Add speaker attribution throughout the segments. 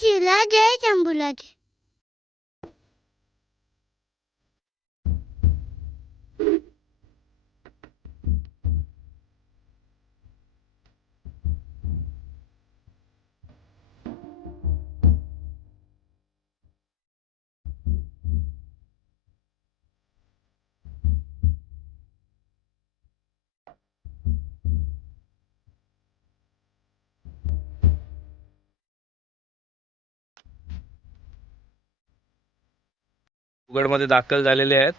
Speaker 1: चिला जय शंभूलाजी
Speaker 2: उघडमध्ये दाखल झालेले आहेत.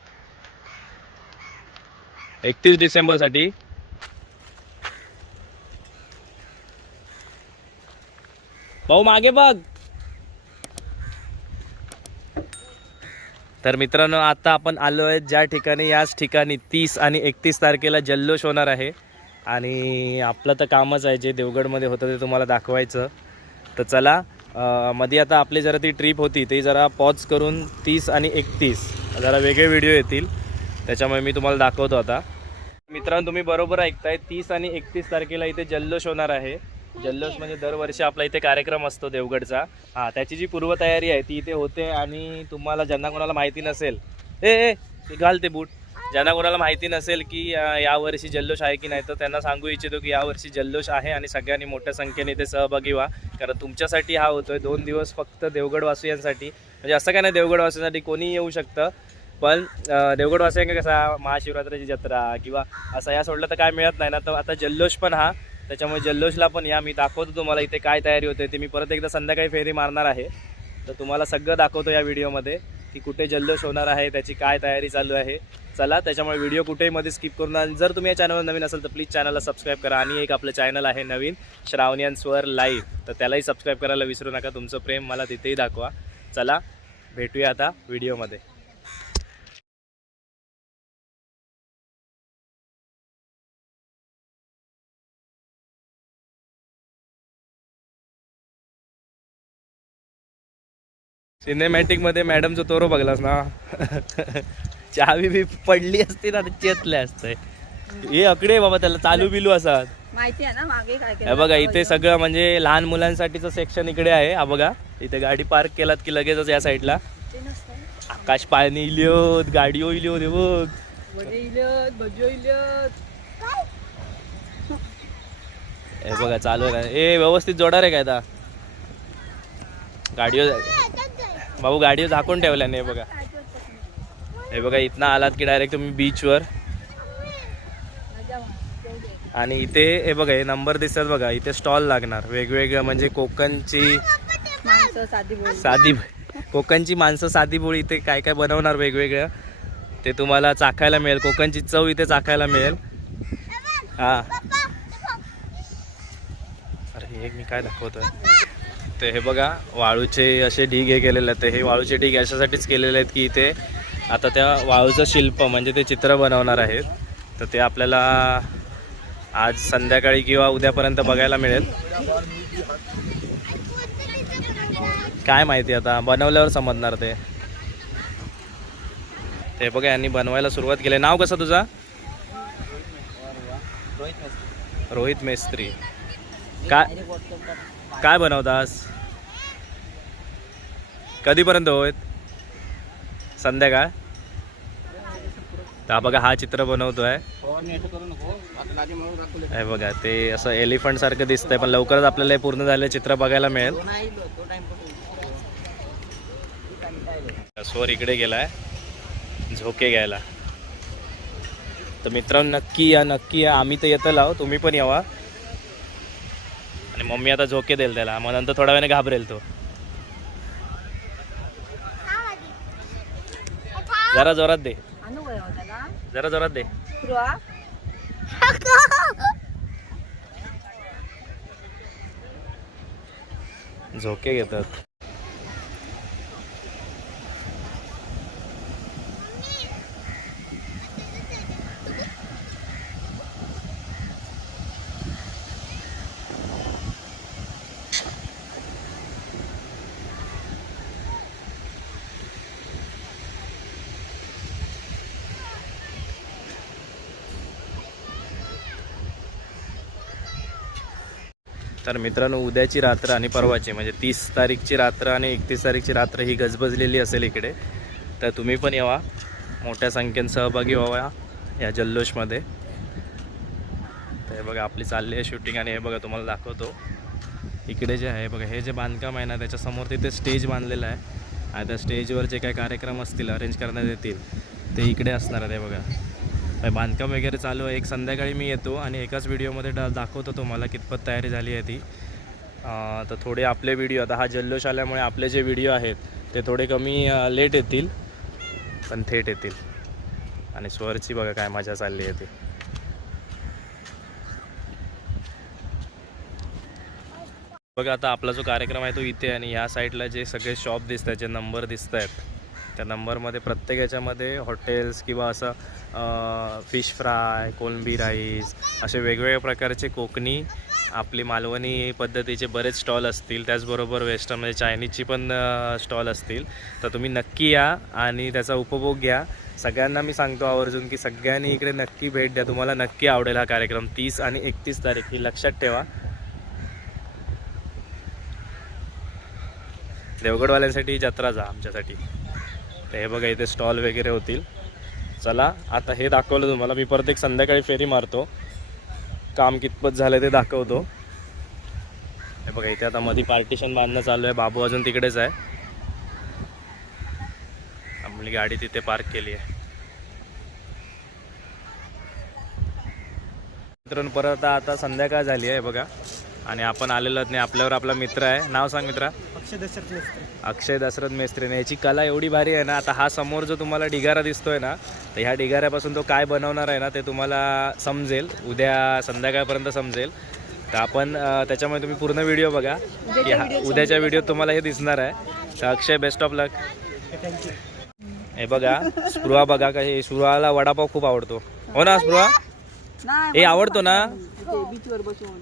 Speaker 2: एकतीस डिसेंबरसाठी. भाऊ मागे बघ. तर मित्रांनो आता आपण आलो आहे ज्या ठिकाणी याच ठिकाणी तीस आणि एकतीस तारखेला जल्लोष होणार आहे. आणि आपलं तर कामच आहे जे देवगडमध्ये होतं ते तुम्हाला दाखवायचं. तर चला मध्ये आता आपली जरा ती ट्रिप होती ती जरा पॉज करून तीस आणि एकतीस. जरा वेगळे व्हिडिओ येतील. त्याच्यामुळे मी तुम्हाला दाखवतो आता. मित्रांनो तुम्ही बरोबर ऐकताय तीस आणि एकतीस तारखेला इथे जल्लोष होणार आहे. जल्लोष म्हणजे दरवर्षी आपला इथे कार्यक्रम असतो देवगडचा. हां त्याची जी पूर्वतयारी आहे ती इथे होते आणि तुम्हाला ज्यांना कोणाला माहिती नसेल. ए ए घाल ते बूट ज्यांना कोणाला माहिती नसेल की यावर्षी जल्लोष आहे की नाही तर त्यांना सांगू इच्छितो की यावर्षी जल्लोष आहे आणि सगळ्यांनी मोठ्या संख्येने इथे सहभागी व्हा. कारण तुमच्यासाठी हा होतोय. दोन दिवस फक्त देवगडवासियांसाठी म्हणजे असं काय नाही देवगडवासियांसाठी कोणीही येऊ शकतं. पण देवगडवासियांना कसा महाशिवरात्रीची जत्रा किंवा असं या सोडलं तर काय मिळत नाही ना. तर आता जल्लोष पण हा. त्याच्यामुळे जल्लोषला पण या. मी दाखवतो तुम्हाला इथे काय तयारी होते ते. मी परत एकदा संध्याकाळी फेरी मारणार आहे. तर तुम्हाला सगळं दाखवतो या व्हिडिओमध्ये. की कुठे जल्लोष होणार आहे त्याची काय तयारी चालू आहे. चला त्याच्यामुळे व्हिडिओ कुठेही मध्ये स्किप करून आणि जर तुम्ही या चॅनलवर नवीन असेल तर प्लीज चॅनलला सबस्क्राईब करा. आणि एक आपलं चॅनल आहे नवीन श्रावणियन स्वर लाईव्ह तर त्यालाही सबस्क्राईब करायला विसरू नका. तुमचं प्रेम मला तिथेही दाखवा. चला भेटूया आता व्हिडिओमध्ये सिनेमॅटिकमध्ये मॅडमचं तोरो बघलास ना. चावी बी पडली असती ना चेतले असते. हे अकडे बाबा त्याला चालू बिलू असतात.
Speaker 3: माहिती आहे ना मागे काय
Speaker 2: हे बघा इथे सगळं म्हणजे लहान मुलांसाठीचं सेक्शन इकडे आहे. हा बघा इथे गाडी पार्क केलात की लगेचच या साईडला आकाश पाळणी इल्योत गाडी इल्योत हे बघ. हे बघा चालू आहे. ए व्यवस्थित जोडा रे काय आता? गाडीवर भाऊ गाडी झाकून ठेवल्या नाही बघा. हे बघा इथनं आलात की डायरेक्ट तुम्ही बीचवर आणि इथे हे बघा हे नंबर दिसतात बघा इथे स्टॉल लागणार. वेगवेगळं म्हणजे कोकणची
Speaker 3: साधी
Speaker 2: साधी कोकणची माणसं साधी बोळी इथे काय काय बनवणार वेगवेगळं ते तुम्हाला चाखायला मिळेल. कोकणची चव इथे चाखायला मिळेल. हा. अरे एक मी काय दाखवतोय? तर हे बघा वाळूचे असे ढीग हे केलेले आहेत. हे वाळूचे ढीग अशासाठीच केलेले आहेत की इथे आता त्या वाळूचं शिल्प म्हणजे ते चित्र बनवणार आहेत. तर ते आपल्याला आज संध्याकाळी किंवा उद्यापर्यंत बघायला मिळेल. काय माहिती आता? बनवल्यावर समजणार ते. ते बघा यांनी बनवायला सुरुवात केली. नाव कसं तुझा? रोहित मेस्त्री. काय काय बनवतास कधीपर्यंत होत संध्याकाळ? तर हा बघा हा चित्र बनवतोय. हे बघा ते असं एलिफंट सारखं दिसतंय पण लवकरच आपल्याला हे पूर्ण झालेलं चित्र बघायला मिळेल. स्वर इकडे गेलाय झोके घ्यायला. तर मित्रांनो नक्की या नक्की या. आम्ही तर येतं लाव तुम्ही पण यावा. आणि मम्मी आता झोके देईल त्याला. मग नंतर थोड्या वेळाने घाबरेल तो. जरा जोरात दे.
Speaker 3: हो
Speaker 2: जरा जोरात दे. झोके घेतात. तर मित्रांनो उद्याची रात्र आणि परवाची म्हणजे तीस तारीखची रात्र आणि एकतीस तारीखची रात्र ही गजबजलेली असेल इकडे. तर तुम्ही पण यावा. मोठ्या संख्येने सहभागी व्हावा या जल्लोषमध्ये. तर हे बघा आपली चालली आहे शूटिंग आणि हे बघा तुम्हाला दाखवतो. इकडे जे आहे बघा हे जे बांधकाम आहे ना त्याच्यासमोर तिथे स्टेज बांधलेलं आहे. आणि त्या स्टेजवर जे काही कार्यक्रम असतील अरेंज करण्यात येतील ते इकडे असणार आहे बघा. बांधकाम वगैरे चालू आहे. एक संध्याकाळी मी येतो आणि एकाच व्हिडिओमध्ये डा दाखवतो तुम्हाला कितपत तयारी झाली आहे ती. तर थोडे आपले व्हिडिओ आता हा जल्लोष आल्यामुळे आपले जे व्हिडिओ आहेत ते थोडे कमी लेट येतील पण थेट येतील. आणि स्वरची बघा काय मजा चालली आहे ती. बघा आता आपला जो कार्यक्रम आहे तो इथे आणि या साईडला जे सगळे शॉप दिसत आहेत जे नंबर दिसत आहेत त्या नंबरमध्ये प्रत्येक याच्यामध्ये हॉटेल्स किंवा असं फिश फ्राय कोलंबी राईस असे वेगवेगळ्या प्रकारचे कोकणी आपली मालवणी पद्धतीचे बरेच स्टॉल असतील. त्याचबरोबर वेस्टर्न म्हणजे चायनीजची पण स्टॉल असतील. तर तुम्ही नक्की या आणि त्याचा उपभोग घ्या. सगळ्यांना मी सांगतो आवर्जून की सगळ्यांनी इकडे नक्की भेट द्या. तुम्हाला नक्की आवडेल हा कार्यक्रम. तीस आणि एकतीस तारीख ही लक्षात ठेवा. देवगडवाल्यांसाठी जत्रा जा आमच्यासाठी. तर हे बघा इथे स्टॉल वगैरे होतील. चला आता हे दाखवलं तुम्हाला. मी परत एक संध्याकाळी फेरी मारतो. काम कितपत झालं ते दाखवतो. हे बघा इथे आता मध्ये पार्टिशन बांधणं चालू आहे. बाबू अजून तिकडेच आहे. आपली गाडी तिथे पार्क केली आहे. मित्रांनो परत आता संध्याकाळ झाली आहे बघा. आणि आपण आलेलो नाही आपल्यावर आपला मित्र आहे. नाव सांग मित्रा.
Speaker 4: अक्षय दशरथ मेस्त्री.
Speaker 2: अक्षय दशरथ मेस्त्रीने. याची कला एवढी भारी आहे ना आता हा समोर जो तुम्हाला ढिगारा दिसतोय ना तर ह्या ढिगाऱ्यापासून तो काय बनवणार आहे ना ते तुम्हाला समजेल. उद्या संध्याकाळपर्यंत समजेल. तर आपण अं, त्याच्यामुळे तुम्ही पूर्ण व्हिडिओ बघा. की हा उद्याच्या व्हिडिओत तुम्हाला हे दिसणार आहे. तर Akshay best of luck
Speaker 4: thank you
Speaker 2: हे बघा स्पृहा बघा का हे स्पृहाला वडापाव खूप आवडतो. हो ना स्पृहा?
Speaker 3: नाही
Speaker 2: हे आवडतो ना?
Speaker 3: बीचवर बसून हा.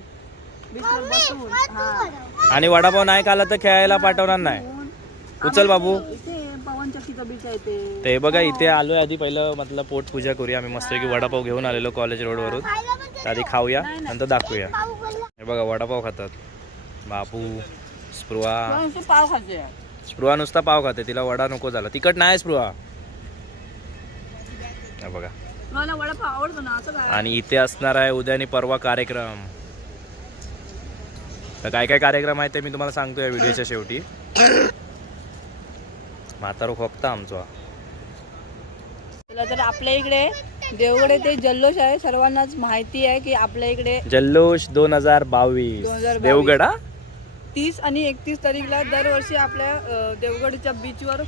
Speaker 2: आणि वडापाव नाही खाला तर खेळायला पाठवणार नाही. उचल बाबू.
Speaker 3: ते
Speaker 2: बघा इथे आलोय आधी पहिलं म्हटलं पोट पूजा करूया. आम्ही मस्तपैकी वडापाव घेऊन आलेलो कॉलेज रोडवरून आधी खाऊया नंतर दाखवूया. हे बघा वडापाव खातात. बापू स्पृहा.
Speaker 3: नुसतं पाव खाते
Speaker 2: स्पृहा नुसता पाव खाते तिला वडा नको झाला. तिखट नाही स्पृहा. हे बघा. आणि इथे असणार आहे उद्या आणि परवा कार्यक्रम. तर काय काय कार्यक्रम आहे ते मी तुम्हाला सांगतो या व्हिडिओच्या शेवटी. म्हातारो खोकता आमचा.
Speaker 3: तर आपल्या इकडे देवगडे ते जल्लोष आहे. सर्वांनाच माहिती आहे की आपल्या इकडे
Speaker 2: जल्लोष दोन हजार बावीस.
Speaker 3: 2022.
Speaker 2: देवगड हा?
Speaker 3: तीस आणि एकतीस तारीखला दरवर्षी आपल्या अ, देवगडच्या बीचवर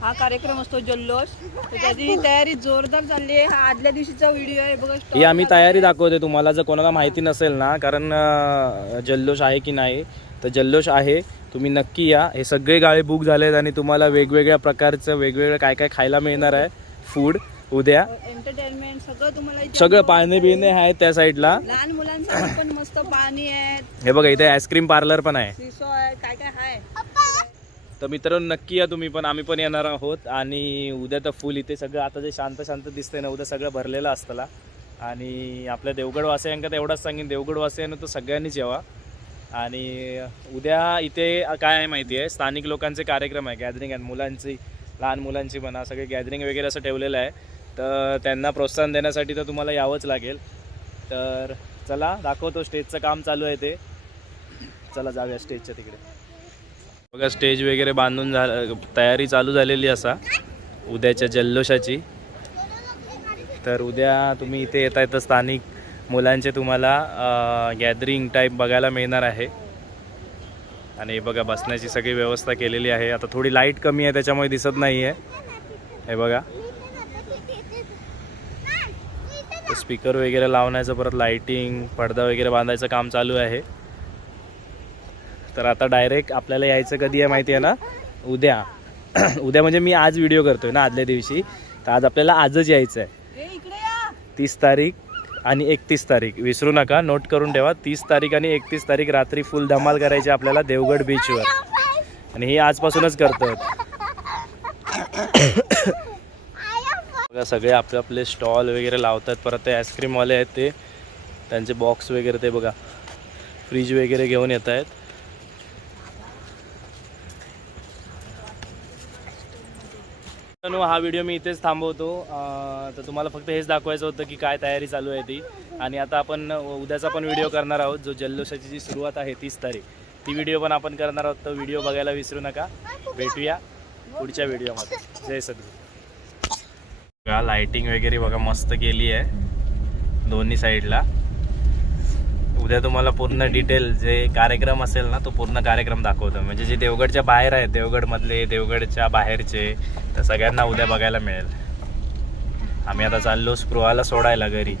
Speaker 3: हा कार्यक्रम असतो जल्लोष. त्याची तयारी जोरदार चालली आहे. हा आदल्या दिवशीचा व्हिडिओ आहे. बघा
Speaker 2: ही आम्ही तयारी दाखवते तुम्हाला. जर कोणाला माहिती नसेल ना कारण अं, जल्लोष आहे की नाही तर जल्लोष आहे. तुम्ही नक्की या. हे सगळे गाळे बुक झालेत आणि तुम्हाला वेगवेगळ्या प्रकारचं वेगवेगळं काय काय खायला मिळणार आहे. फूड उद्या.
Speaker 3: एंटरटेनमेंट सगळं तुम्हाला इथे
Speaker 2: सगळं पाळणे बिळणे आहेत त्या साईडला
Speaker 3: लहान मुलांसाठी पण मस्त पाणी आहे
Speaker 2: हे बघा इथे आईस्क्रीम पार्लर पण आहे.
Speaker 3: सिसो आहे काय काय आहे.
Speaker 2: तर मित्रांनो नक्की या तुम्ही पण. आम्ही पण येणार आहोत. आणि उद्या तर फुल इथे सगळं आता जे शांत शांत दिसतंय ना उद्या सगळं भरलेलं असताला. आणि आपल्या देवगडवासियांका तर एवढाच सांगेन देवगडवासियांना तर सगळ्यांनीच यावा. आणि उद्या इथे काय आहे माहिती आहे? स्थानिक लोकांचे कार्यक्रम आहे गॅदरिंग आहे. मुलांची लहान मुलांची म्हणा सगळे गॅदरिंग वगैरे असं ठेवलेलं आहे. तर त्यांना प्रोत्साहन देण्यासाठी तर तुम्हाला यावंच लागेल. तर चला दाखवतो. स्टेजचं काम चालू आहे ते. चला जाऊया स्टेजच्या तिकडे. बघा स्टेज वगैरे बांधून झालं तयारी चालू झालेली असा. उद्याच्या जल्लोषाची. तर उद्या तुम्ही इथे येता तर स्थानिक मुलांचे तुम्हाला गॅदरिंग टाईप बघायला मिळणार आहे. आणि हे बघा बसण्याची सगळी व्यवस्था केलेली आहे. आता थोडी लाइट कमी आहे त्याच्यामुळे दिसत नाही आहे हे बघा. स्पीकर वगैरे लावण्याचं परत लाईटिंग पडदा वगैरे बांधायचं काम चालू आहे. तर आता डायरेक्ट आपल्याला यायचं कधी आहे माहिती आहे ना? उद्या. उद्या म्हणजे मी आज व्हिडिओ करतोय ना आदल्या दिवशी. तर आज आपल्याला आजच यायचं आहे तीस तारीख आणि एकतीस तारीख. विसरू नका नोट करून ठेवा. तीस तारीख आणि एकतीस तारीख रात्री फुल धमाल करायची आपल्याला देवगड बीचवर आणि हे आजपासूनच करतात बघा सगळे आपले आपले स्टॉल वगैरे लावतात. परत ते आईस्क्रीमवाले आहेत ते. त्यांचे बॉक्स वगैरे ते बघा. फ्रीज वगैरे घेऊन येत आहेत हा व्हिडिओ मी इथेच थांबवतो. तर तुम्हाला फक्त हेच दाखवायचं होतं की काय तयारी चालू आहे ती. आणि आता आपण उद्याचा पण व्हिडिओ करणार आहोत जो जल्लोषाची जी सुरुवात आहे तीस तारीख. ती व्हिडिओ पण आपण करणार आहोत तर व्हिडिओ बघायला विसरू नका. भेटूया पुढच्या व्हिडिओमध्ये जय सद्गुरू. बघा लाइटिंग वगैरे बघा मस्त केली आहे. दोन्ही साईडला उद्या तुम्हाला पूर्ण डिटेल जे कार्यक्रम असेल ना तो पूर्ण कार्यक्रम दाखवतो. म्हणजे जे देवगडच्या बाहेर आहेत देवगडमधले देवगडच्या बाहेरचे तर सगळ्यांना उद्या बघायला मिळेल. आम्ही आता चाललो स्पृहाला सोडायला घरी.